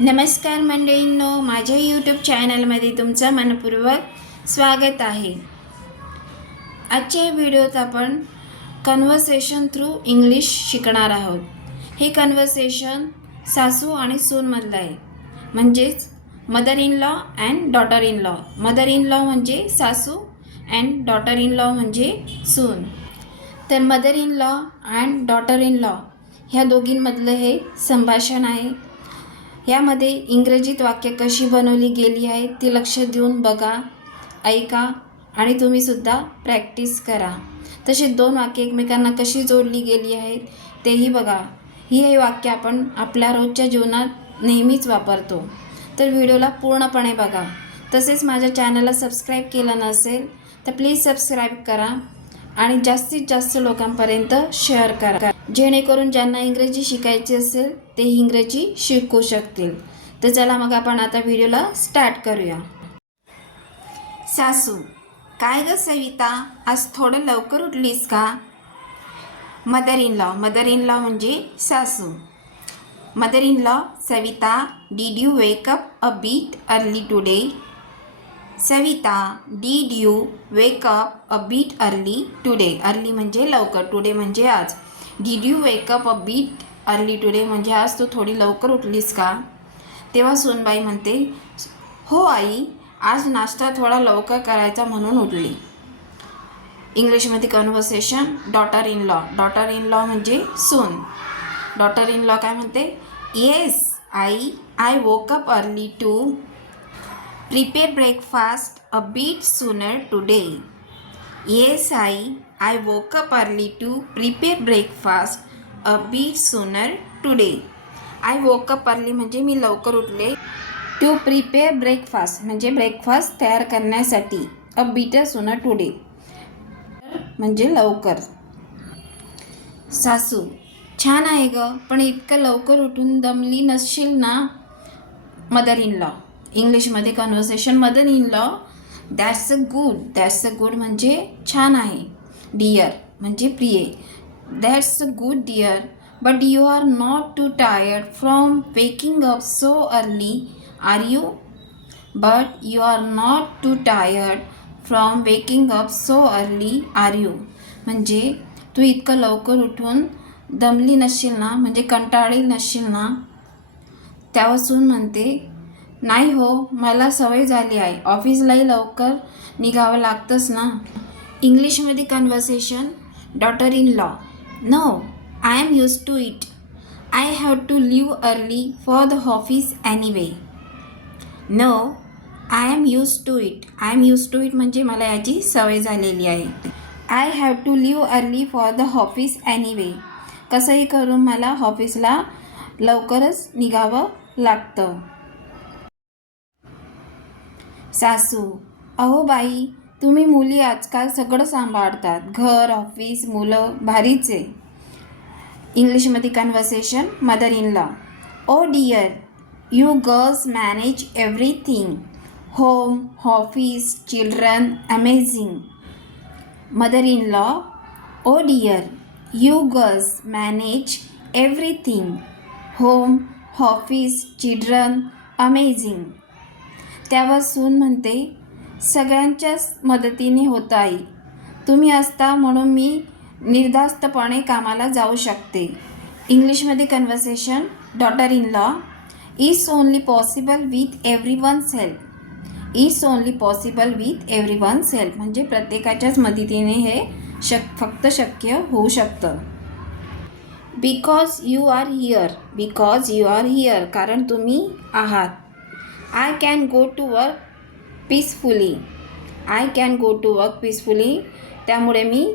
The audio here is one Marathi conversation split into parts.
नमस्कार मंडळींनो माझ्या यूट्यूब चॅनलमध्ये तुमचं मनपूर्वक स्वागत आहे. आजच्या व्हिडिओत आपण कन्व्हर्सेशन थ्रू इंग्लिश शिकणार आहोत. हे कन्व्हर्सेशन सासू आणि सूनमधलं आहे. म्हणजेच mother in law and daughter in law mother in law म्हणजे सासू अँड डॉटर इन लॉ म्हणजे सून. तर mother in law and daughter in law ह्या दोघींमधलं हे संभाषण आहे. यामध्ये इंग्रजीत वाक्य कशी बनवली गेली आहेत ती लक्ष देऊन बघा ऐका आणि तुम्हीसुद्धा प्रॅक्टिस करा. तसे दोन वाक्य एकमेकांना कशी जोडली गेली आहेत तेही बघा. ही हे वाक्य आपण आपल्या रोजच्या जीवनात नेहमीच वापरतो. तर व्हिडिओला पूर्णपणे बघा. तसेच माझ्या चॅनलला सबस्क्राईब केलं नसेल तर प्लीज सबस्क्राईब करा आणि जास्तीत जास्त लोकांपर्यंत शेअर करा. जेणेकरून ज्यांना इंग्रजी शिकायची असेल ते इंग्रजी शिकू शकतील. तर चला मग आपण आता व्हिडिओला स्टार्ट करूया. सासू काय ग सविता? आज थोडं लवकर उठलीस का? Mother in law mother in law म्हणजे सासू. Mother in law Savita did you wake up a bit early today Savita did you wake up a bit early today early म्हणजे लवकर टुडे म्हणजे आज. Did you wake up a bit early today म्हणजे आज तू थोडी लवकर उठलीस का? तेव्हा सोनबाई म्हणते हो आई आज नाश्ता थोडा लवकर करायचा म्हणून उठली. इंग्लिशमध्ये conversation daughter in law daughter in law म्हणजे सोन. डॉटर इन लॉ काय म्हणते येस आई I woke up early to prepare breakfast a bit sooner today yes I I woke up early to prepare breakfast a bit sooner today. I woke up early म्हणजे मी लवकर उठले टू प्रिपेअर ब्रेकफास्ट म्हणजे ब्रेकफास्ट तयार करण्यासाठी अ बीटर सुनर टुडे म्हणजे लवकर. सासू छान आहे ग पण इतकं लवकर उठून दमली नसशील ना? मदर इन लॉ इंग्लिशमध्ये conversation mother in law that's a good that's a good म्हणजे छान आहे. डिअर म्हणजे प्रिय. That's a good dear but you are not too tired from waking up so early are you but you are not too tired from waking up so early are you म्हणजे तू इतकं लवकर उठून दमली नसशील ना म्हणजे कंटाळी नसशील ना? त्यापासून म्हणते नाही हो मला सवय झाली आहे. ऑफिसलाही लवकर निघावं लागतंच ना. इंग्लिशमध्ये conversation daughter in law no I am use to it I have to leave early for the office anyway no I am use to it I am use to it म्हणजे मला याची सवय झालेली आहे. I have to leave early for the office anyway कसंही करून मला ऑफिसला लवकरच निघावं लागतं. सासू अहो बाई तुम्ही मुली आजकाल सगळं सांभाळतात. घर ऑफिस मुलं भारीच. आहे इंग्लिशमध्ये conversation mother in law oh dear you girls manage everything home office children amazing mother in law oh dear you girls manage everything home office children amazing त्यावर सून म्हणते सगळ्यांच्याच मदतीने होत आई तुम्ही असता म्हणून मी निर्धास्तपणे कामाला जाऊ शकते. इंग्लिशमध्ये conversation daughter in law is only possible with everyone help. Is only possible with everyone help म्हणजे प्रत्येकाच्याच मदतीने हे शक फक्त शक्य होऊ शकतं. Because you are here because you are here कारण तुम्ही आहात. I can go to work peacefully I can go to work peacefully त्यामुळे मी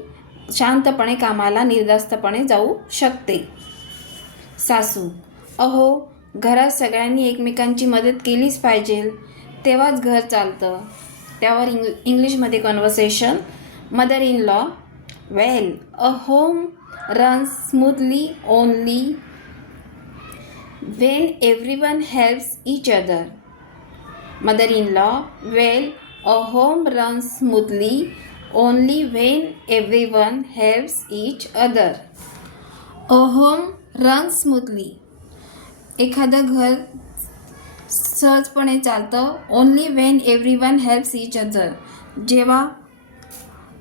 शांतपणे कामाला निर्धास्तपणे जाऊ शकते. सासू अहो घरात सगळ्यांनी एकमेकांची मदत केलीच पाहिजे. तेव्हाच घर चालतं. त्यावर इंग इंग्लिशमध्ये conversation mother in law well a home run smoothly only when everyone helps each other mother in law well a home run smoothly only when everyone helps each other a home run smoothly एखादं घर सहजपणे चालतं. Only when everyone helps each other जेव्हा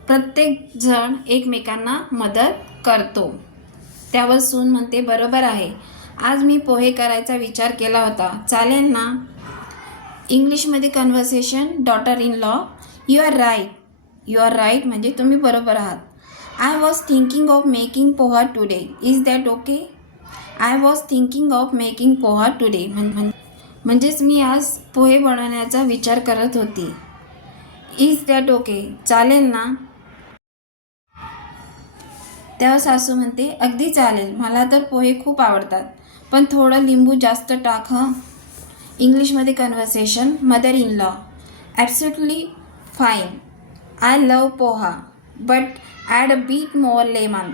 प्रत्येकजण एकमेकांना मदत करतो. त्यावर सून म्हणते बरोबर आहे. आज मी पोहे करायचा विचार केला होता. चालेल ना? इंग्लिशमध्ये conversation daughter in law you are right you are right म्हणजे तुम्ही बरोबर आहात. I was thinking of making poha today is that okay I was thinking of making poha today म्हणजेच मी आज पोहे बनवण्याचा विचार करत होती. इज दॅट ओके चालेल ना? तेव्हा सासू म्हणते अगदी चालेल. मला तर पोहे खूप आवडतात. पण थोडं लिंबू जास्त टाक हं. इंग्लिशमध्ये conversation mother in law absolutely fine I love poha but add a bit more lemon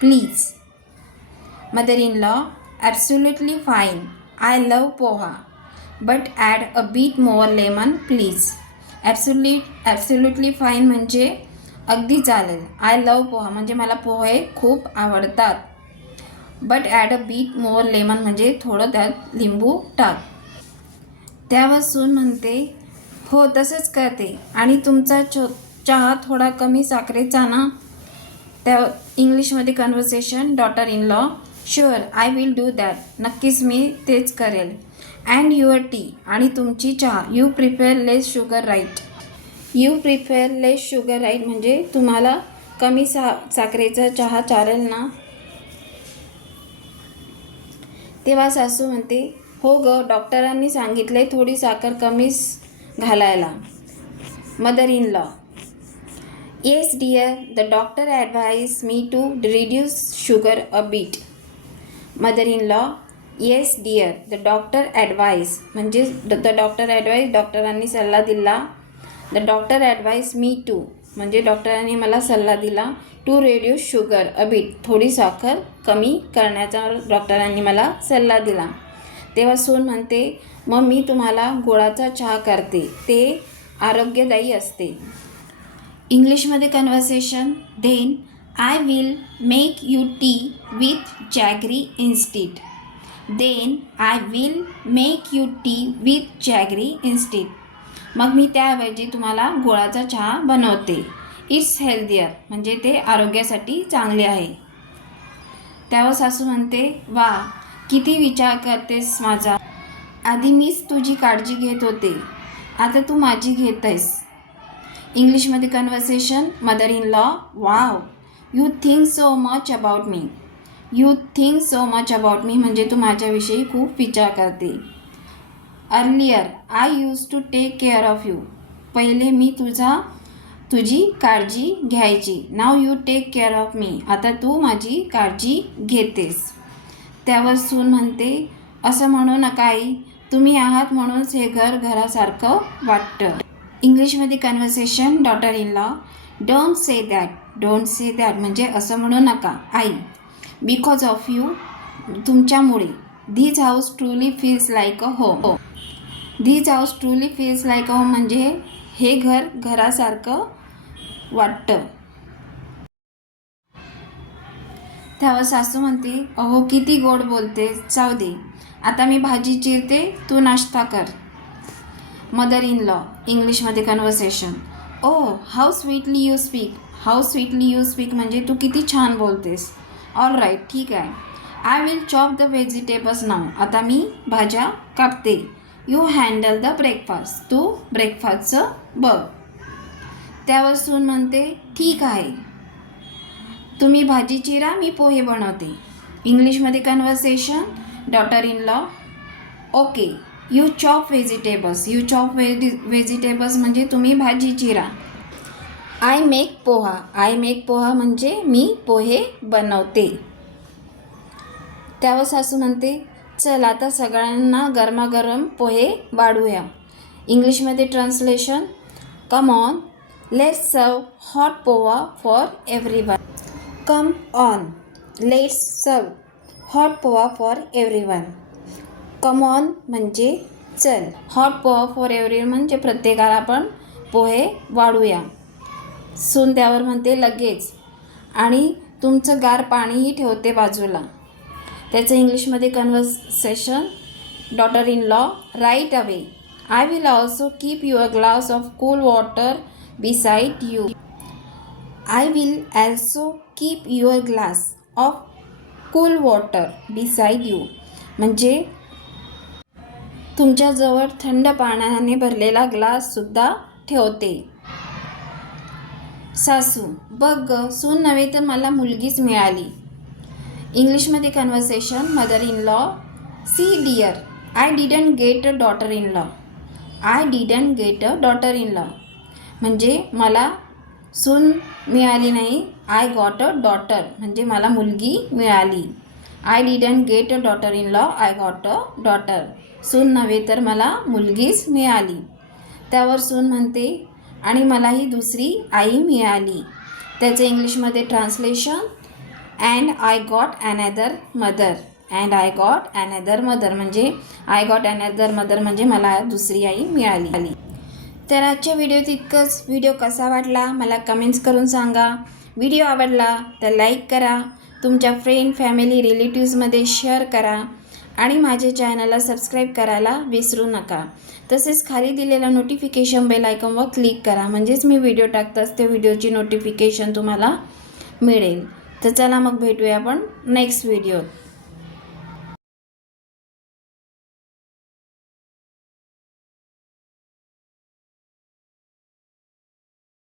please mother in law absolutely fine I love poha but add a bit more lemon please absolute absolutely fine म्हणजे अगदी चालेल. आय लव पोहा म्हणजे मला पोहे खूप आवडतात. But add a bit more lemon म्हणजे थोडं त्यात लिंबू टाक. त्यावर सून म्हणते हो तसंच करते. आणि तुमचा चो चहा थोडा कमी साखरेचा ना. त्या इंग्लिशमध्ये conversation daughter in law sure I will do that नक्कीच मी तेच करेल. अँड युअर टी आणि तुमची चहा. You prepare less sugar right you prefer less sugar right म्हणजे तुम्हाला कमी सा साखरेचा चहा चालेल ना? तेव्हा सासू म्हणते हो ग डॉक्टरांनी सांगितले थोडी साखर कमीच घालायला. Mother in law yes dear the doctor advise me to reduce sugar a bit mother in law yes dear the doctor advise म्हणजे द डॉक्टर ॲडवाईज डॉक्टरांनी सल्ला दिला. The doctor advise me to म्हणजे डॉक्टरांनी मला सल्ला दिला to reduce sugar a bit थोडी साखर कमी करण्याचा डॉक्टरांनी मला सल्ला दिला. तेव्हा सून म्हणते मग मी तुम्हाला गोळाचा चहा करते. ते आरोग्यदायी असते. इंग्लिशमध्ये conversation then I will make you tea with jaggery instead. Then I will make you tea with jaggery instead. मग मी त्याऐवजी तुम्हाला गोळाचा चहा बनवते. It's healthier. म्हणजे ते आरोग्यासाठी चांगले आहे. त्यावर सासू म्हणते वा किती विचार करतेस माझा? आधी मीच तुझी काळजी घेत होते. आता तू माझी घेत आहेस इंग्लिशमध्ये conversation mother in law wow you think so much about me you think so much about me म्हणजे तू माझ्याविषयी खूप विचार करते. Earlier I use to take care of you पहिले मी तुझा तुझी काळजी घ्यायची. Now you take care of me आता तू माझी काळजी घेतेस. त्यावर सून म्हणते असं म्हणू नका आई तुम्ही आहात म्हणूनच हे घर घरासारखं वाटतं. इंग्लिशमध्ये conversation daughter in law don't say that don't say that म्हणजे असं म्हणू नका आई बिकॉज ऑफ यू तुमच्यामुळे. This house truly feels like a home this house truly feels like a home म्हणजे हे घर घरासारखं वाटतं. त्यावर सासू म्हणते अहो किती गोड बोलते जाऊ दे. आता मी भाजी चिरते तू नाश्ता कर. मदर इन लॉ इंग्लिशमध्ये conversation oh how sweetly you speak how sweetly you speak म्हणजे तू किती छान बोलतेस. ऑल राईट ठीक आहे. I will chop the vegetables now आता मी भाज्या कापते. यू हँडल द ब्रेकफास्ट तू ब्रेकफास्टचं बघ. त्यावर सून म्हणते ठीक आहे. तुम्ही भाजी चिरा मी पोहे बनवते. इंग्लिशमध्ये conversation daughter in law okay you chop vegetables you chop veggie vegetables म्हणजे तुम्ही भाजी चिरा. I make poha. I make poha म्हणजे मी पोहे बनवते. त्यावर सासू म्हणते चल आता सगळ्यांना गरमागरम पोहे वाढूया इंग्लिशमध्ये translation come on let's serve hot poha for everyone come on let's serve hot poha for everyone come on म्हणजे चल. हॉट पोहा फॉर एव्हरी म्हणजे प्रत्येकाला आपण पोहे वाढूया. सून त्यावर म्हणते लगेच. आणि तुमचं गार पाणीही ठेवते बाजूला. त्याचं इंग्लिशमध्ये conversation daughter in law right away I will also keep your glass of cool water beside you I will also keep your glass of cool water beside you म्हणजे तुमच्याजवळ थंड पाण्याने भरलेला ग्लाससुद्धा ठेवते. सासू बघ ग सून नव्हे तर मला मुलगीच मिळाली. इंग्लिशमध्ये conversation mother in law see dear I didn't get a daughter in law I didn't get a daughter in law म्हणजे मला सून मिळाली नाही. आय गॉट अ डॉटर म्हणजे मला मुलगी मिळाली. I didn't get a daughter in law I got a daughter सून नव्हे तर मला मुलगीच मिळाली. त्यावर सून म्हणते आणि मलाही दुसरी आई मिळाली. त्याचे इंग्लिशमध्ये translation and I got another mother and I got another mother म्हणजे आय गॉट अनॅदर मदर म्हणजे मला दुसरी आई मिळाली. तर आजच्या व्हिडिओत इतकंच. व्हिडिओ कसा वाटला? मला कमेंट्स करून सांगा. व्हिडिओ आवडला तर लाईक करा. तुमच्या फ्रेंड फॅमिली रिलेटिव्समध्ये शेअर करा. आणि माझ्या चॅनलला सबस्क्राईब करायला विसरू नका. तसेच खाली दिलेला नोटिफिकेशन बेल आयकॉनवर क्लिक करा. म्हणजेच मी व्हिडिओ टाकताच त्या व्हिडिओची नोटिफिकेशन तुम्हाला मिळेल. तर चला मग भेटूया आपण नेक्स्ट व्हिडिओत